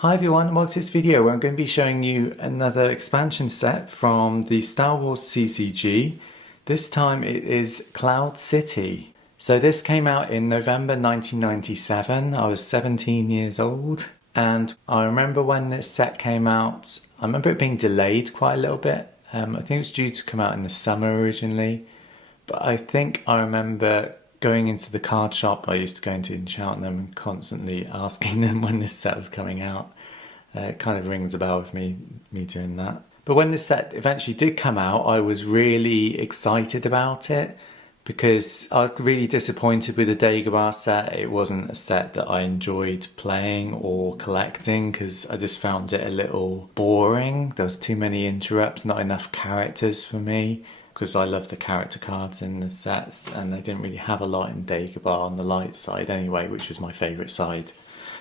Hi everyone, welcome to this video where I'm going to be showing you another expansion set from the Star Wars CCG. This time it is Cloud City. So this came out in November 1997. I was 17 years old, and I remember when this set came out, I remember it being delayed quite a little bit. I think it was due to come out in the summer originally, but I think I remember going into the card shop I used to go into in Cheltenham and constantly asking them when this set was coming out. It kind of rings a bell with me doing that. But when this set eventually did come out, I was really excited about it because I was really disappointed with the Dagobah set. It wasn't a set that I enjoyed playing or collecting because I just found it a little boring. There was too many interrupts, not enough characters for me, because I love the character cards in the sets, and they didn't really have a lot in Dagobah on the light side anyway, which was my favourite side.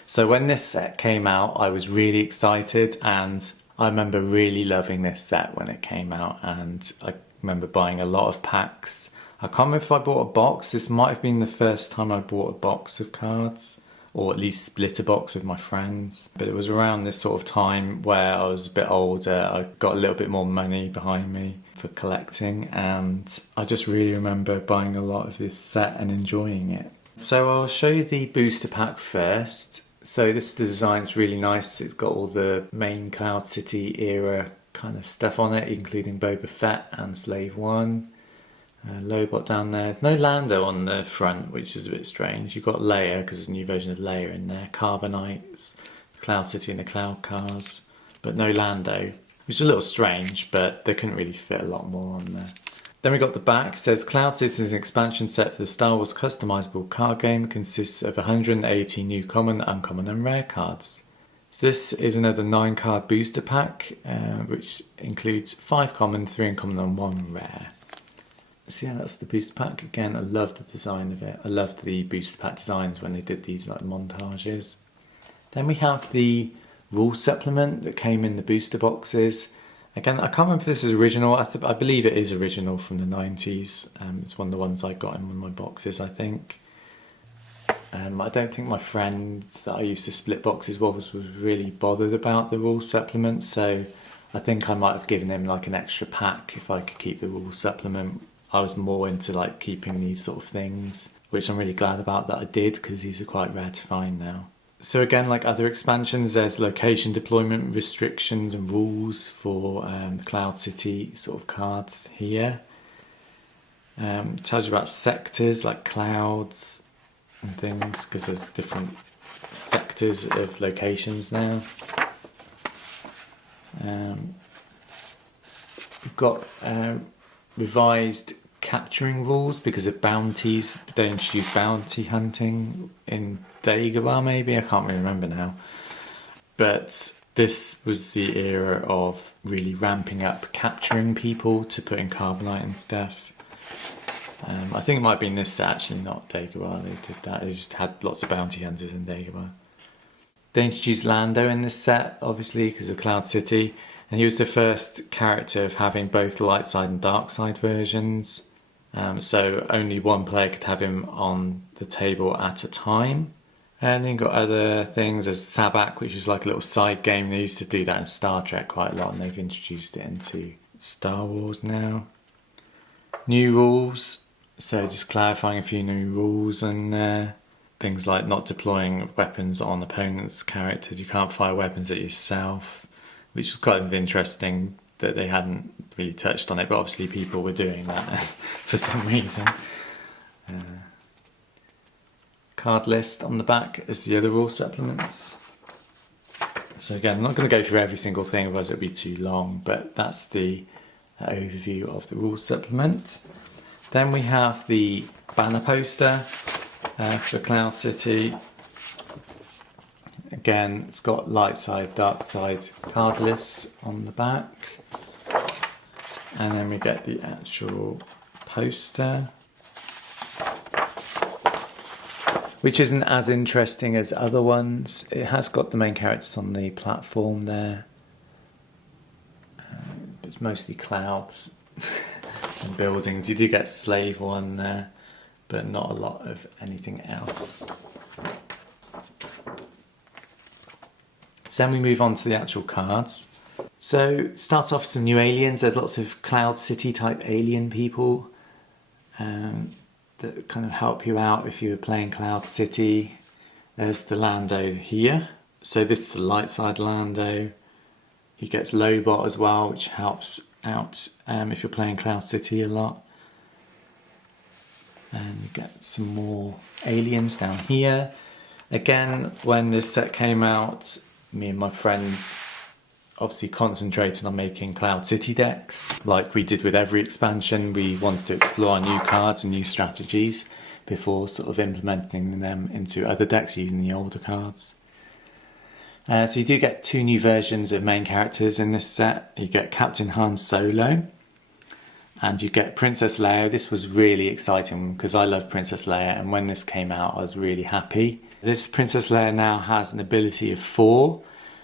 So when this set came out, I was really excited, and I remember really loving this set when it came out, and I remember buying a lot of packs. I can't remember if I bought a box. This might have been the first time I bought a box of cards, or at least split a box with my friends. But it was around this sort of time where I was a bit older, I got a little bit more money behind me for collecting, and I just really remember buying a lot of this set and enjoying it. So I'll show you the booster pack first. So the design's really nice. It's got all the main Cloud City era kind of stuff on it, including Boba Fett and Slave One. Lobot down there. There's no Lando on the front, which is a bit strange. You've got Leia, because there's a new version of Leia in there. Carbonites, Cloud City and the Cloud Cars, but no Lando, which is a little strange, but they couldn't really fit a lot more on there. Then we got the back. It says Cloud City is an expansion set for the Star Wars Customizable Card Game. Consists of 180 new common, uncommon and rare cards. So this is another 9-card booster pack, which includes 5 common, 3 uncommon and 1 rare. So yeah, that's the booster pack. Again, I love the design of it. I loved the booster pack designs when they did these like montages. Then we have the rule supplement that came in the booster boxes. Again, I can't remember if this is original. I believe it is original from the 90s. It's one of the ones I got in one of my boxes, I think. I don't think my friend that I used to split boxes with was really bothered about the rule supplement, so I think I might have given him like an extra pack if I could keep the rule supplement. I was more into like keeping these sort of things, which I'm really glad about that I did, because these are quite rare to find now. So again, like other expansions, there's location deployment restrictions and rules for the Cloud City sort of cards here. Tells you about sectors like clouds and things, because there's different sectors of locations now. We've got revised capturing rules because of bounties. They introduced bounty hunting in Dagobah, maybe, I can't really remember now. But this was the era of really ramping up capturing people to put in carbonite and stuff. I think it might have been this set, actually, not Dagobah. They did that. They just had lots of bounty hunters in Dagobah. They introduced Lando in this set, obviously, because of Cloud City. And he was the first character of having both light side and dark side versions. So only one player could have him on the table at a time. And then you've got other things. There's Sabak, which is like a little side game. They used to do that in Star Trek quite a lot, and they've introduced it into Star Wars now. New rules. So just clarifying a few new rules in there. Things like not deploying weapons on opponents' characters. You can't fire weapons at yourself, which is kind of interesting that they hadn't really touched on it, but obviously people were doing that for some reason. Card list on the back is the other rule supplements. So again, I'm not going to go through every single thing, otherwise it would be too long, but that's the overview of the rule supplement. Then we have the banner poster for Cloud City. Again, it's got light side, dark side card lists on the back. And then we get the actual poster, which isn't as interesting as other ones. It has got the main characters on the platform there. It's mostly clouds and buildings. You do get Slave One there, but not a lot of anything else. So then we move on to the actual cards. So start off with some new aliens. There's lots of Cloud City type alien people that kind of help you out if you're playing Cloud City. There's the Lando here. So this is the light side Lando. He gets Lobot as well, which helps out if you're playing Cloud City a lot. And you get some more aliens down here. Again, when this set came out, me and my friends obviously concentrated on making Cloud City decks. Like we did with every expansion, we wanted to explore new cards and new strategies before sort of implementing them into other decks using the older cards. So you do get 2 new versions of main characters in this set. You get Captain Han Solo and you get Princess Leia. This was really exciting because I love Princess Leia, and when this came out I was really happy. This Princess Leia now has an ability of 4,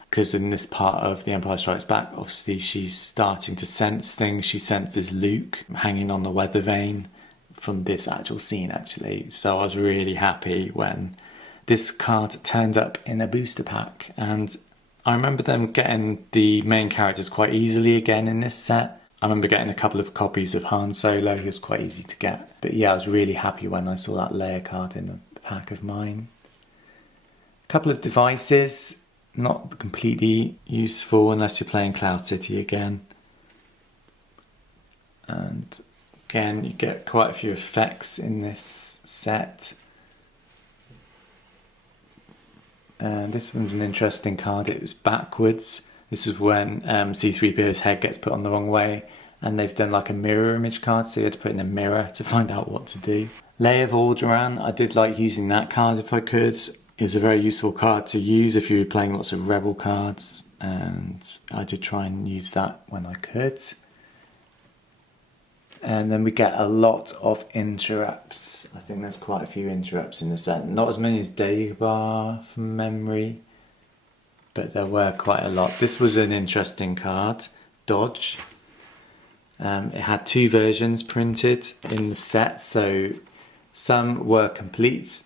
because in this part of The Empire Strikes Back, obviously she's starting to sense things. She senses Luke hanging on the weather vane from this actual scene actually. So I was really happy when this card turned up in a booster pack, and I remember them getting the main characters quite easily again in this set. I remember getting a couple of copies of Han Solo, who was quite easy to get. But yeah, I was really happy when I saw that Leia card in the pack of mine. A couple of devices, not completely useful unless you're playing Cloud City again. And again, you get quite a few effects in this set. And this one's an interesting card. It was backwards. This is when C-3PO's head gets put on the wrong way, and they've done like a mirror image card, so you had to put in a mirror to find out what to do. Leia of Alderaan, I did like using that card if I could. It was a very useful card to use if you were playing lots of Rebel cards, and I did try and use that when I could. And then we get a lot of interrupts. I think there's quite a few interrupts in the set. Not as many as Dagobah from memory, but there were quite a lot. This was an interesting card, Dodge. It had 2 versions printed in the set, so some were complete,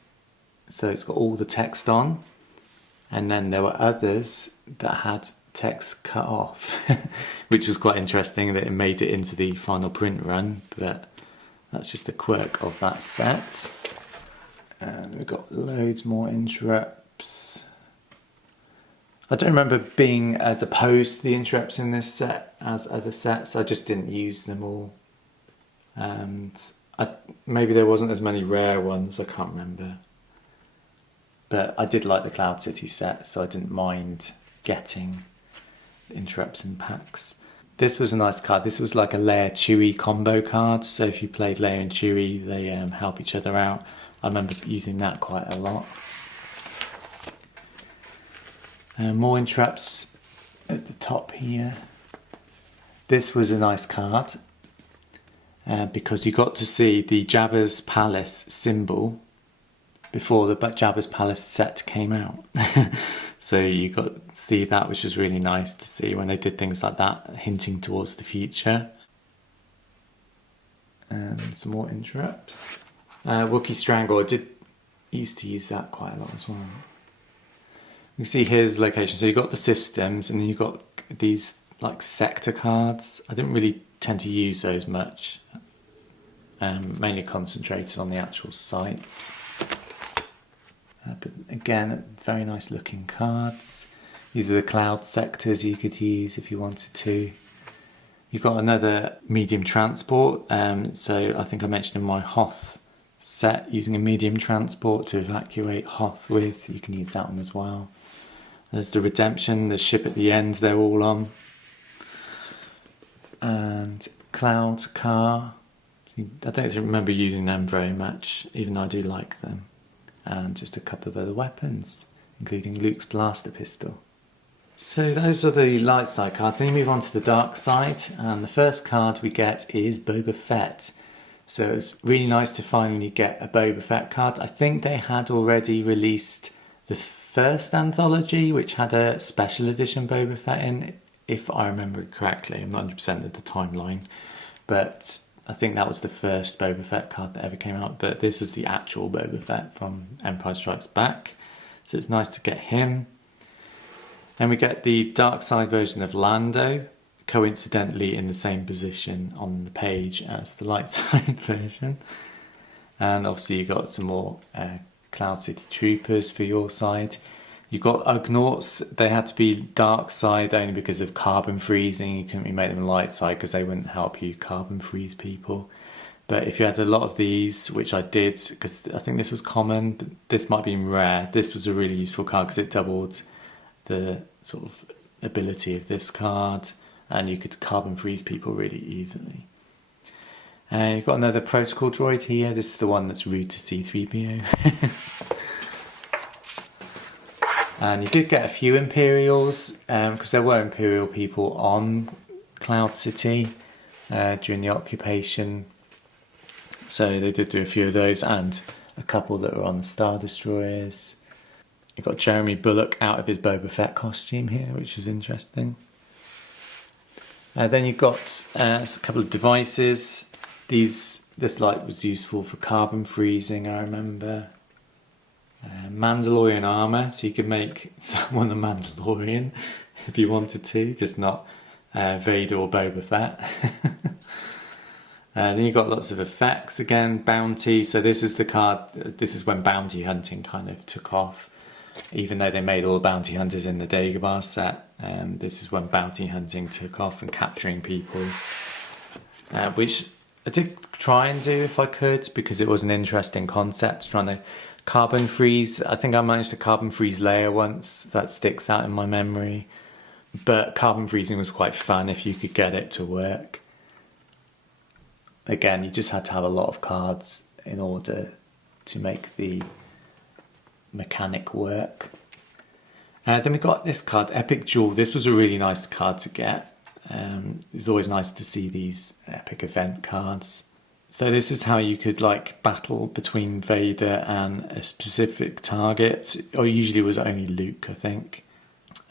so it's got all the text on, and then there were others that had text cut off, which was quite interesting that it made it into the final print run, but that's just a quirk of that set. And we've got loads more interrupts. I don't remember being as opposed to the interrupts in this set as other sets. I just didn't use them all. And maybe there wasn't as many rare ones, I can't remember. But I did like the Cloud City set, so I didn't mind getting interrupts in packs. This was a nice card. This was like a Leia Chewie combo card. So if you played Leia and Chewie, they help each other out. I remember using that quite a lot. More interrupts at the top here. This was a nice card because you got to see the Jabba's Palace symbol before the Jabba's Palace set came out. So you got to see that, which was really nice to see when they did things like that, hinting towards the future. Some more interrupts. Wookiee Strangle, I used to use that quite a lot as well. You can see here's the location. So you've got the systems, and then you've got these like sector cards. I didn't really tend to use those much. Mainly concentrated on the actual sites. But again, very nice looking cards. These are the cloud sectors you could use if you wanted to. You've got another medium transport. So I think I mentioned in my Hoth set, using a medium transport to evacuate Hoth with. You can use that one as well. There's the Redemption, the ship at the end, they're all on. And Cloud Car. I don't remember using them very much, even though I do like them. And just a couple of other weapons, including Luke's blaster pistol. So those are the light side cards. Then you move on to the dark side, and the first card we get is Boba Fett. So it's really nice to finally get a Boba Fett card. I think they had already released the first anthology, which had a special edition Boba Fett in, if I remember correctly. I'm not 100% of the timeline, but I think that was the first Boba Fett card that ever came out. But this was the actual Boba Fett from Empire Strikes Back, so it's nice to get him. And we get the dark side version of Lando, coincidentally in the same position on the page as the light side version. And obviously you got some more Cloud City Troopers for your side. You've got Ugnaughts. They had to be dark side only because of carbon freezing. You couldn't really make them light side because they wouldn't help you carbon freeze people. But if you had a lot of these, which I did, because I think this was common, but this might be rare, this was a really useful card because it doubled the sort of ability of this card, and you could carbon freeze people really easily. And you've got another protocol droid here. This is the one that's rude to C-3PO. And you did get a few Imperials, because there were Imperial people on Cloud City during the occupation. So they did do a few of those, and a couple that were on the Star Destroyers. You've got Jeremy Bullock out of his Boba Fett costume here, which is interesting. Then you've got a couple of devices. This light was useful for carbon freezing, I remember. Mandalorian armour, so you could make someone a Mandalorian if you wanted to, just not Vader or Boba Fett. Then you've got lots of effects again, bounty. So this is the card, this is when bounty hunting kind of took off. Even though they made all the bounty hunters in the Dagobah set, this is when bounty hunting took off and capturing people. Which I did try and do if I could, because it was an interesting concept, trying to carbon freeze. I think I managed to carbon freeze Leia once, that sticks out in my memory. But carbon freezing was quite fun if you could get it to work. Again, you just had to have a lot of cards in order to make the mechanic work. Then we got this card, Epic Duel. This was a really nice card to get. It's always nice to see these epic event cards. So this is how you could like battle between Vader and a specific target, or usually it was only Luke, I think.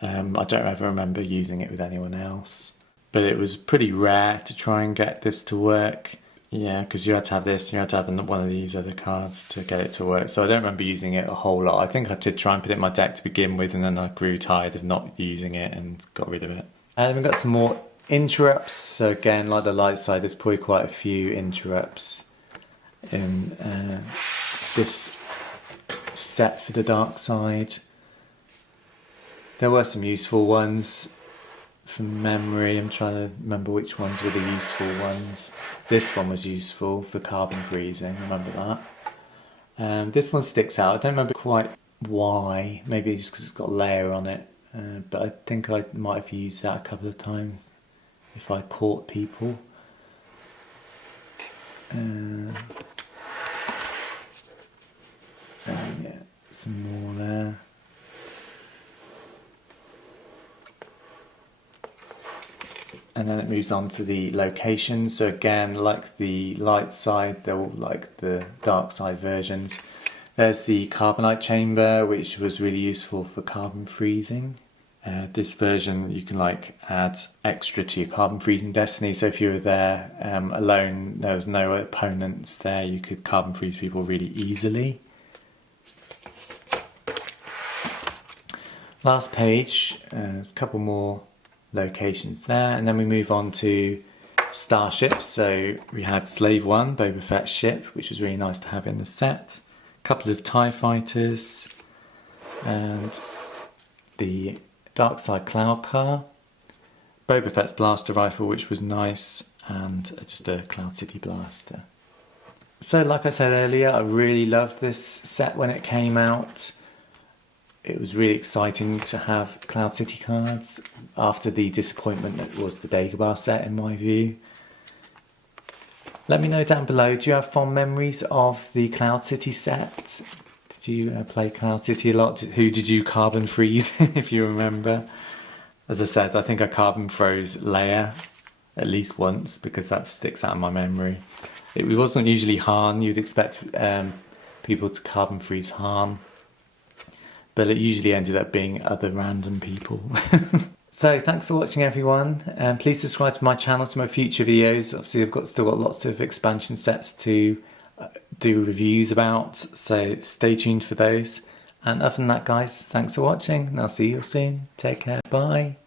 I don't ever remember using it with anyone else, but it was pretty rare to try and get this to work. Yeah, because you had to have this, you had to have one of these other cards to get it to work. So I don't remember using it a whole lot. I think I did try and put it in my deck to begin with, and then I grew tired of not using it and got rid of it. And then we've got some more interrupts. So again, like the light side, there's probably quite a few interrupts in this set for the dark side. There were some useful ones from memory. I'm trying to remember which ones were the useful ones. This one was useful for carbon freezing, remember that. This one sticks out. I don't remember quite why. Maybe just because it's got a layer on it. But I think I might have used that a couple of times if I caught people. Yeah, some more there. And then it moves on to the locations. So again, like the light side, they're all like the dark side versions. There's the carbonite chamber, which was really useful for carbon freezing. This version, you can like add extra to your carbon freezing destiny. So if you were there alone, there was no opponents there, you could carbon freeze people really easily. Last page, there's a couple more locations there, and then we move on to starships. So we had Slave One, Boba Fett's ship, which was really nice to have in the set. A couple of TIE fighters, and the Dark Side Cloud Car, Boba Fett's blaster rifle, which was nice, and just a Cloud City blaster. So like I said earlier, I really loved this set when it came out. It was really exciting to have Cloud City cards after the disappointment that was the Dagobah set, in my view. Let me know down below, do you have fond memories of the Cloud City set? Did you play Cloud City a lot? Who did you carbon freeze, if you remember? As I said, I think I carbon froze Leia at least once, because that sticks out in my memory. It wasn't usually Han. You'd expect people to carbon freeze Han, but it usually ended up being other random people. So thanks for watching, everyone. Please subscribe to my channel for my future videos. Obviously I've still got lots of expansion sets to do reviews about, so stay tuned for those. And other than that, guys, thanks for watching, and I'll see you soon. Take care. Bye.